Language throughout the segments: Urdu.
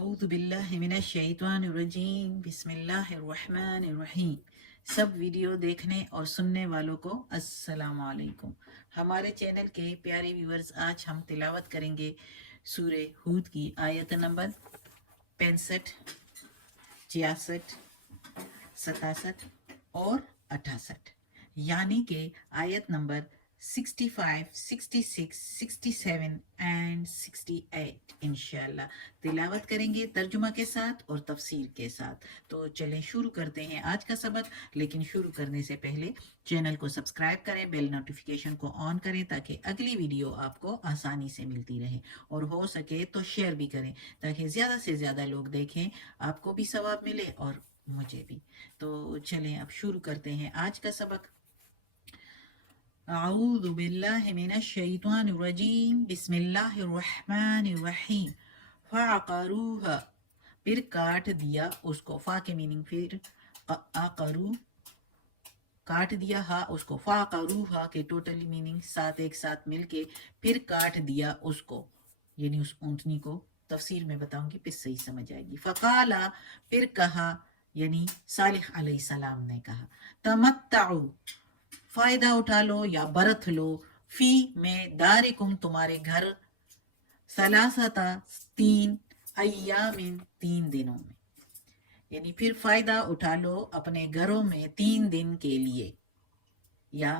اعوذ باللہ من الشیطان الرجیم بسم اللہ الرحمن الرحیم۔ سب ویڈیو دیکھنے اور سننے والوں کو السلام علیکم۔ ہمارے چینل کے پیارے ویورز، آج ہم تلاوت کریں گے سورہ ہود کی آیت نمبر 65، 66، 67 اور 68، یعنی کہ آیت نمبر 65، 66، 67 اینڈ 68 انشاءاللہ تلاوت کریں گے ترجمہ کے ساتھ اور تفسیر کے ساتھ۔ تو چلیں شروع کرتے ہیں آج کا سبق، لیکن شروع کرنے سے پہلے چینل کو سبسکرائب کریں، بیل نوٹیفیکیشن کو آن کریں تاکہ اگلی ویڈیو آپ کو آسانی سے ملتی رہے، اور ہو سکے تو شیئر بھی کریں تاکہ زیادہ سے زیادہ لوگ دیکھیں، آپ کو بھی ثواب ملے اور مجھے بھی۔ تو چلیں اب شروع کرتے ہیں آج کا سبق۔ اعوذ باللہ من الشیطان الرجیم بسم اللہ الرحمن الرحیم۔ فعقروها، پھر کاٹ دیا اس کو، فا کے میننگ پھر عقرو، کاٹ دیا، ہا اس کو، فعقروها کے ٹوٹلی میننگ ساتھ ایک ساتھ مل کے، پھر کاٹ دیا اس کو، یعنی اس اونٹنی کو۔ تفسیر میں بتاؤں گی پھر صحیح سمجھ آئے گی۔ فقالا، پھر کہا، یعنی صالح علیہ السلام نے کہا، تمتعو، فائدہ اٹھا لو یا برت لو، فی میں، دارکم تمہارے گھر، ثلاثتا تین، ایامن تین دنوں میں، یعنی پھر فائدہ اٹھا لو اپنے گھروں میں 3 دن کے لیے، یا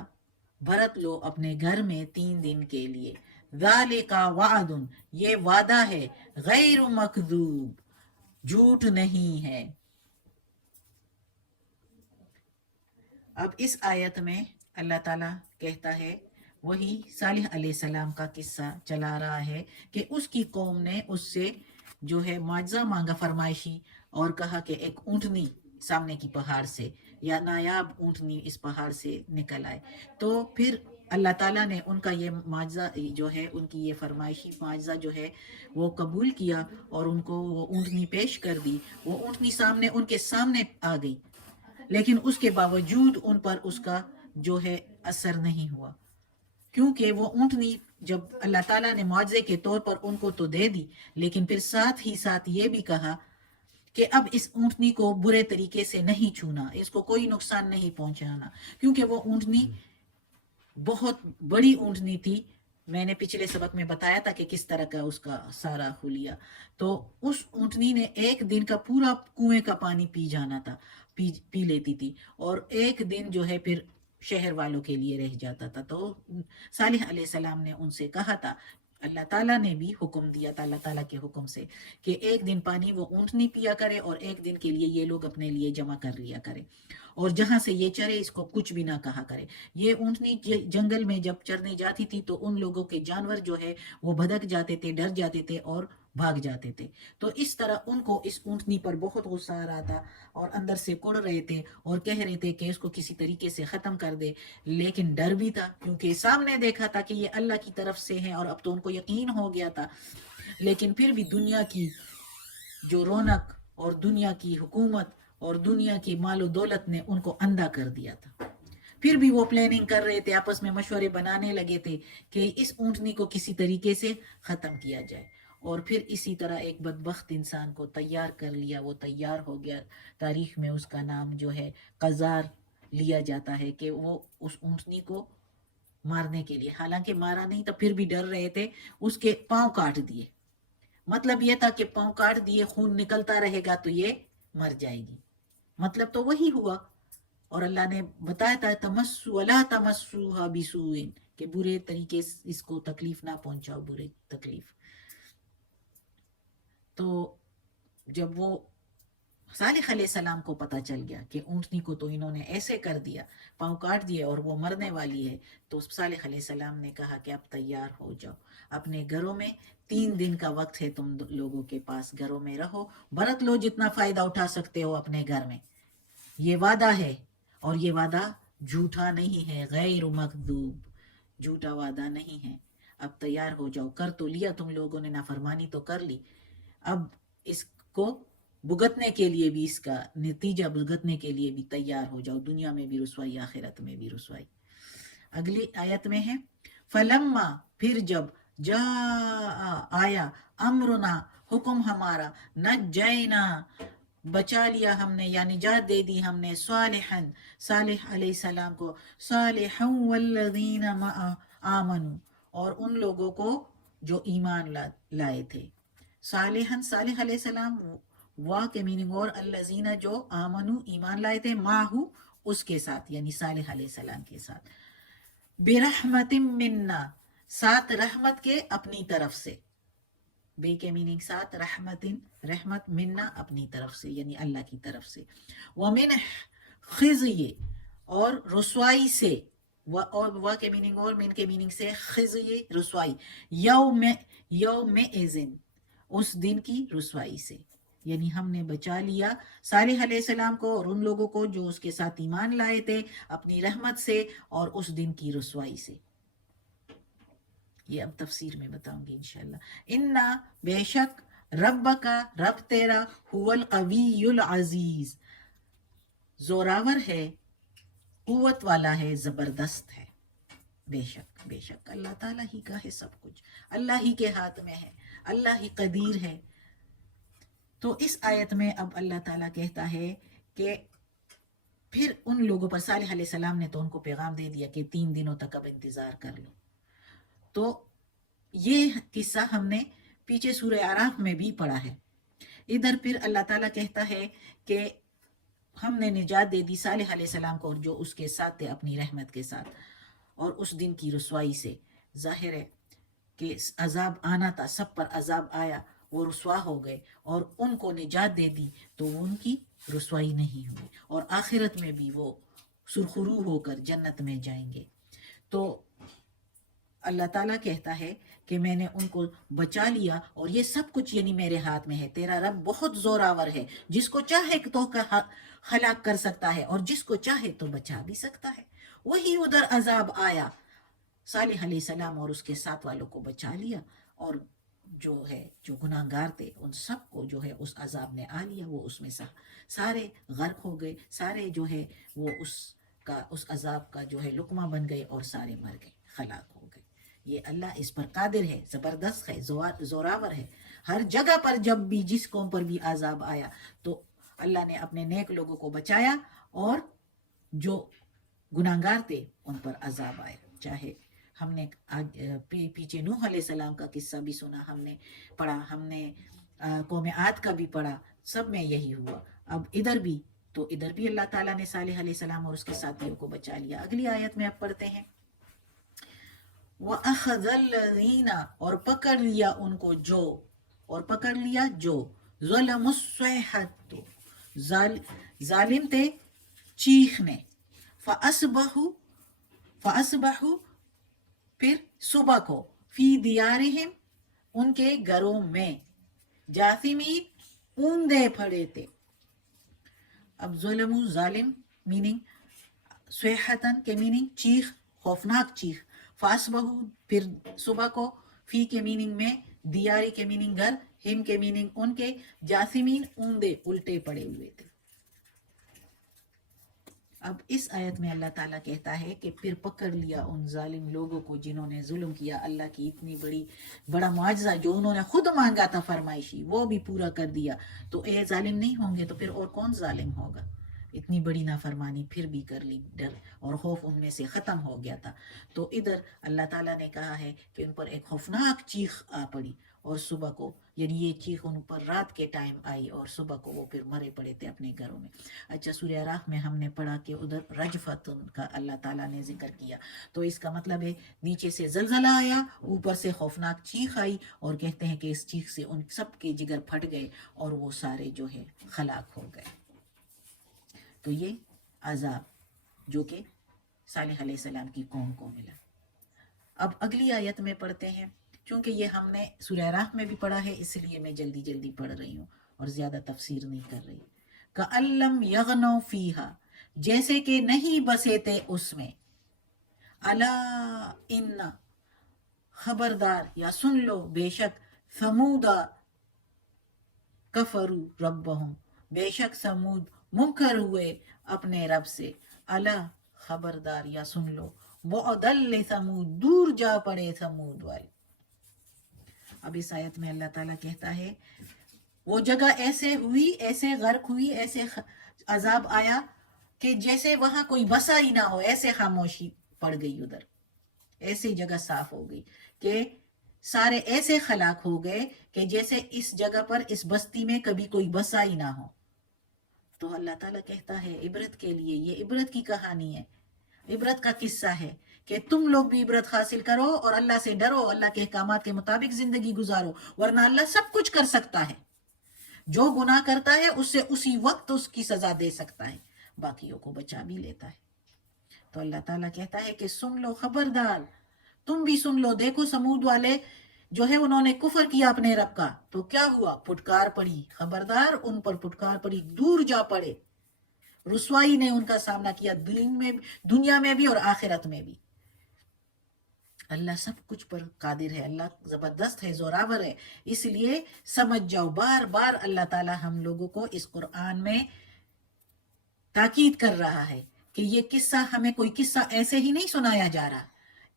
بھرت لو اپنے گھر میں 3 دن کے لیے۔ ذالک وعد، یہ وعدہ ہے، غیر مکذوب، جھوٹ نہیں ہے۔ اب اس آیت میں اللہ تعالیٰ کہتا ہے، وہی صالح علیہ السلام کا قصہ چلا رہا ہے کہ اس کی قوم نے اس سے جو ہے معجزہ مانگا، فرمائشی، اور کہا کہ ایک اونٹنی سامنے کی پہاڑ سے، یا نایاب اونٹنی اس پہاڑ سے نکل آئے۔ تو پھر اللہ تعالیٰ نے ان کا یہ معجزہ جو ہے، ان کی یہ فرمائشی معجزہ جو ہے وہ قبول کیا، اور ان کو وہ اونٹنی پیش کر دی۔ وہ اونٹنی سامنے ان کے سامنے آ گئی، لیکن اس کے باوجود ان پر اس کا جو ہے اثر نہیں ہوا، کیونکہ وہ اونٹنی جب اللہ تعالیٰ نے معجزے کے طور پر ان کو تو دے دی، لیکن پھر ساتھ ہی ساتھ یہ بھی کہا کہ اب اس اونٹنی کو برے طریقے سے نہیں چھونا، اس کو کوئی نقصان نہیں پہنچانا، کیونکہ وہ اونٹنی بہت بڑی اونٹنی تھی۔ میں نے پچھلے سبق میں بتایا تھا کہ کس طرح کا اس کا سارا حلیہ۔ تو اس اونٹنی نے ایک دن کا پورا کنویں کا پانی پی جانا تھا، پی لیتی تھی، اور ایک دن جو ہے پھر شہر والوں کے لیے رہ جاتا تھا۔ تو صالح علیہ السلام نے ان سے کہا تھا، اللہ تعالیٰ نے بھی حکم دیا تھا، اللہ تعالیٰ کے حکم سے، کہ ایک دن پانی وہ اونٹنی پیا کرے، اور ایک دن کے لیے یہ لوگ اپنے لیے جمع کر لیا کرے، اور جہاں سے یہ چرے اس کو کچھ بھی نہ کہا کرے۔ یہ اونٹنی جنگل میں جب چرنے جاتی تھی تو ان لوگوں کے جانور جو ہے وہ بھدک جاتے تھے، ڈر جاتے تھے اور بھاگ جاتے تھے۔ تو اس طرح ان کو اس اونٹنی پر بہت غصہ آ رہا تھا، اور اندر سے کڑ رہے تھے اور کہہ رہے تھے کہ اس کو کسی طریقے سے ختم کر دے، لیکن ڈر بھی تھا، کیونکہ سامنے دیکھا تھا کہ یہ اللہ کی طرف سے ہیں، اور اب تو ان کو یقین ہو گیا تھا، لیکن پھر بھی دنیا کی جو رونق اور دنیا کی حکومت اور دنیا کی مال و دولت نے ان کو اندھا کر دیا تھا۔ پھر بھی وہ پلاننگ کر رہے تھے، آپس میں مشورے بنانے لگے تھے کہ اس اونٹنی کو کسی طریقے سے ختم کیا جائے، اور پھر اسی طرح ایک بدبخت انسان کو تیار کر لیا، وہ تیار ہو گیا۔ تاریخ میں اس کا نام جو ہے قزار لیا جاتا ہے، کہ وہ اس اونٹنی کو مارنے کے لیے، حالانکہ مارا نہیں تھا، پھر بھی ڈر رہے تھے، اس کے پاؤں کاٹ دیے۔ مطلب یہ تھا کہ پاؤں کاٹ دیے، خون نکلتا رہے گا تو یہ مر جائے گی، مطلب تو وہی ہوا۔ اور اللہ نے بتایا تھا، تمسو ولا تمسوها بسوء، کہ برے طریقے سے اس کو تکلیف نہ پہنچاؤ، برے تکلیف۔ تو جب وہ صالح علیہ السلام کو پتہ چل گیا کہ اونٹنی کو تو انہوں نے ایسے کر دیا، پاؤں کاٹ دیے، اور وہ مرنے والی ہے، تو صالح علیہ السلام نے کہا کہ اب تیار ہو جاؤ اپنے گھروں میں، 3 دن کا وقت ہے تم لوگوں کے پاس، گھروں میں رہو، برت لو جتنا فائدہ اٹھا سکتے ہو اپنے گھر میں، یہ وعدہ ہے، اور یہ وعدہ جھوٹا نہیں ہے، غیر مکذوب، جھوٹا وعدہ نہیں ہے۔ اب تیار ہو جاؤ، کر تو لیا تم لوگوں نے، نافرمانی تو کر لی، اب اس کو بھگتنے کے لیے بھی، اس کا نتیجہ بھگتنے کے لیے بھی تیار ہو جاؤ، دنیا میں بھی رسوائی، آخرت میں بھی رسوائی۔ اگلی آیت میں ہے، فلما، پھر جب، جا آیا، امرنا، حکم ہمارا، نجینا بچا لیا ہم نے یا نجات دے دی ہم نے، صالح علیہ السلام کو، صالحا والذین آمنوا اور ان لوگوں کو جو ایمان لائے تھے، صالح علیہ السلام وا کے میننگ، اور الذین جو آمنو ایمان لائے تھے، ماہو اس کے ساتھ یعنی صالح علیہ السلام کے ساتھ، برحمت منا ساتھ رحمت کے اپنی طرف سے، بے کے میننگ ساتھ رحمت منا اپنی طرف سے یعنی اللہ کی طرف سے، ومن خزی اور رسوائی سے، و کے میننگ اور من کے میننگ سے خزی رسوائی، یوم ایزن اس دن کی رسوائی سے، یعنی ہم نے بچا لیا صالح علیہ السلام کو اور ان لوگوں کو جو اس کے ساتھ ایمان لائے تھے اپنی رحمت سے اور اس دن کی رسوائی سے۔ یہ اب تفسیر میں بتاؤں گی انشاءاللہ۔ انا بے شک رب کا رب تیرا هو القوی العزیز زوراور ہے، قوت والا ہے، زبردست ہے۔ بے شک اللہ تعالیٰ ہی کا ہے سب کچھ، اللہ ہی کے ہاتھ میں ہے، اللہ ہی قدیر ہے۔ تو اس آیت میں اب اللہ تعالیٰ کہتا ہے کہ پھر ان لوگوں پر، صالح علیہ السلام نے تو ان کو پیغام دے دیا کہ 3 دنوں تک اب انتظار کر لو۔ تو یہ قصہ ہم نے پیچھے سورہ اعراف میں بھی پڑھا ہے۔ ادھر پھر اللہ تعالیٰ کہتا ہے کہ ہم نے نجات دے دی صالح علیہ السلام کو اور جو اس کے ساتھ تھے اپنی رحمت کے ساتھ، اور اس دن کی رسوائی سے۔ ظاہر ہے کہ عذاب آنا تھا، سب پر عذاب آیا، وہ رسوا ہو گئے، اور ان کو نجات دے دی تو ان کی رسوائی نہیں ہوئی، اور آخرت میں بھی وہ سرخرو ہو کر جنت میں جائیں گے۔ تو اللہ تعالیٰ کہتا ہے کہ میں نے ان کو بچا لیا اور یہ سب کچھ یعنی میرے ہاتھ میں ہے۔ تیرا رب بہت زوراور ہے، جس کو چاہے تو ہلاک کر سکتا ہے اور جس کو چاہے تو بچا بھی سکتا ہے۔ وہی ادھر عذاب آیا، صالح علیہ السلام اور اس کے ساتھ والوں کو بچا لیا، اور جو گناہ گار تھے ان سب کو جو ہے اس عذاب نے آ لیا، وہ اس میں سارے غرق ہو گئے، سارے جو ہے وہ اس عذاب کا جو ہے لقمہ بن گئے اور سارے مر گئے، ہلاک ہو گئے۔ یہ اللہ اس پر قادر ہے، زبردست ہے، زوراور ہے۔ ہر جگہ پر جب بھی جس قوم پر بھی عذاب آیا تو اللہ نے اپنے نیک لوگوں کو بچایا، اور جو گناہگار تھے ان پر عذاب آیا۔ چاہے ہم نے پیچھے نوح علیہ السلام کا قصہ بھی سنا، ہم نے پڑھا، ہم نے قوم عاد کا بھی پڑھا، سب میں یہی ہوا۔ اب ادھر بھی اللہ تعالیٰ نے صالح علیہ السلام اور اس کے ساتھیوں کو بچا لیا۔ اگلی آیت میں اب پڑھتے ہیں، وَأَخَذَ الَّذِينَ اور پکڑ لیا ان کو جو ظلموا الصَّيْحَةُ ظالم تھے چیخنے، فَأَصْبَحُوا پھر صبح کو، فی دیارہم ان کے گھروں میں، جاثمین اوندے پھڑے تھے۔ اب ظالم میننگ صیحتن کے میننگ چیخ، خوفناک چیخ، فاصبحوا پھر صبح کو، فی کے میننگ میں، دیاری کے میننگ گھر، ہم کے میننگ ان کے، جاثمین اوندے الٹے پڑے ہوئے تھے۔ اب اس آیت میں اللہ تعالیٰ کہتا ہے کہ پھر پکڑ لیا ان ظالم لوگوں کو جنہوں نے ظلم کیا، اللہ کی اتنی بڑا معجزہ جو انہوں نے خود مانگا تھا فرمائشی، وہ بھی پورا کر دیا۔ تو اے ظالم نہیں ہوں گے تو پھر اور کون ظالم ہوگا؟ اتنی بڑی نافرمانی پھر بھی کر لی، ڈر اور خوف ان میں سے ختم ہو گیا تھا۔ تو ادھر اللہ تعالیٰ نے کہا ہے کہ ان پر ایک خوفناک چیخ آ پڑی، اور صبح کو یعنی یہ چیخ ان پر رات کے ٹائم آئی، اور صبح کو وہ پھر مرے پڑے تھے اپنے گھروں میں۔ اچھا، سورہ اعراف میں ہم نے پڑھا کہ ادھر رجفتن کا اللہ تعالیٰ نے ذکر کیا، تو اس کا مطلب ہے نیچے سے زلزلہ آیا، اوپر سے خوفناک چیخ آئی، اور کہتے ہیں کہ اس چیخ سے ان سب کے جگر پھٹ گئے اور وہ سارے جو ہے ہلاک ہو گئے۔ تو یہ عذاب جو کہ صالح علیہ السلام کی قوم کو ملا۔ اب اگلی آیت میں پڑھتے ہیں، چونکہ یہ ہم نے سورہ اعراف میں بھی پڑھا ہے اس لیے میں جلدی جلدی پڑھ رہی ہوں اور زیادہ تفسیر نہیں کر رہی۔ کَأَن لَّمْ يَغْنَوْا فِيهَا جیسے کہ نہیں بسے تھے اس میں، أَلَا إِنَّ خبردار یا سن لو، بے شک ثمودا کفروا ربہم بے شک سمود منکر ہوئے اپنے رب سے، الا خبردار یا سن لو، بعدا لثمود دور جا پڑے سمود والے، اب اس آیت میں اللہ تعالیٰ کہتا ہے وہ جگہ ایسے ہوئی، ایسے غرق ہوئی، ایسے عذاب آیا کہ جیسے وہاں کوئی بسا ہی نہ ہو، ایسے خاموشی پڑ گئی ادھر، ایسی جگہ صاف ہو گئی کہ سارے ایسے خلاق ہو گئے کہ جیسے اس جگہ پر اس بستی میں کبھی کوئی بسا ہی نہ ہو۔ تو اللہ تعالیٰ کہتا ہے عبرت کے لیے، یہ عبرت کی کہانی ہے، عبرت کا قصہ ہے کہ تم لوگ بھی عبرت حاصل کرو اور اللہ سے ڈرو، اللہ کے احکامات کے مطابق زندگی گزارو، ورنہ اللہ سب کچھ کر سکتا ہے، جو گناہ کرتا ہے اس سے اسی وقت اس کی سزا دے سکتا ہے، باقیوں کو بچا بھی لیتا ہے۔ تو اللہ تعالیٰ کہتا ہے کہ سن لو، خبردار تم بھی سن لو، دیکھو سمود والے جو ہے انہوں نے کفر کیا اپنے رب کا، تو کیا ہوا؟ پھٹکار پڑی، خبردار ان پر پھٹکار پڑی، دور جا پڑے، رسوائی نے ان کا سامنا کیا، دنیا میں بھی اور آخرت میں بھی۔ اللہ سب کچھ پر قادر ہے، اللہ زبردست ہے، زوراور ہے، اس لیے سمجھ جاؤ، بار بار اللہ تعالیٰ ہم لوگوں کو اس قرآن میں تاکید کر رہا ہے کہ یہ قصہ ہمیں کوئی قصہ ایسے ہی نہیں سنایا جا رہا،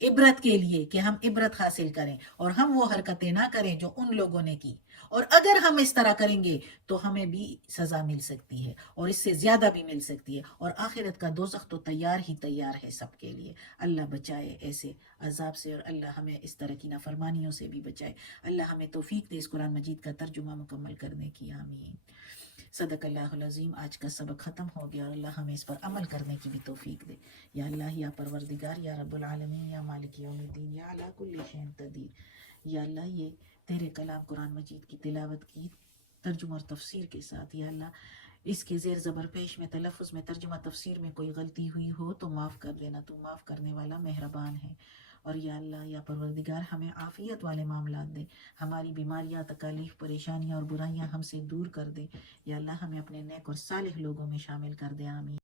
عبرت کے لیے کہ ہم عبرت حاصل کریں اور ہم وہ حرکتیں نہ کریں جو ان لوگوں نے کی، اور اگر ہم اس طرح کریں گے تو ہمیں بھی سزا مل سکتی ہے اور اس سے زیادہ بھی مل سکتی ہے، اور آخرت کا دوزخ تو تیار ہی تیار ہے سب کے لیے۔ اللہ بچائے ایسے عذاب سے، اور اللہ ہمیں اس طرح کی نافرمانیوں سے بھی بچائے۔ اللہ ہمیں توفیق دے اس قرآن مجید کا ترجمہ مکمل کرنے کی، آمین۔ صدق اللہ العظیم۔ آج کا سبق ختم ہو گیا، اور اللہ ہمیں اس پر عمل کرنے کی بھی توفیق دے۔ یا اللہ، یا پروردگار، یا رب العالمین، یا مالک یوم الدین، یا علی کل شیء قدیر۔ یا اللہ، یہ تیرے کلام قرآن مجید کی تلاوت کی ترجمہ اور تفسیر کے ساتھ، یا اللہ اس کے زیر زبر پیش میں، تلفظ میں، ترجمہ تفسیر میں کوئی غلطی ہوئی ہو تو معاف کر دینا، تو معاف کرنے والا مہربان ہے۔ اور یا اللہ، یا پروردگار، ہمیں عافیت والے معاملات دے، ہماری بیماریاں، تکالیف، پریشانیاں اور برائیاں ہم سے دور کر دے۔ یا اللہ ہمیں اپنے نیک اور صالح لوگوں میں شامل کر دے، آمین۔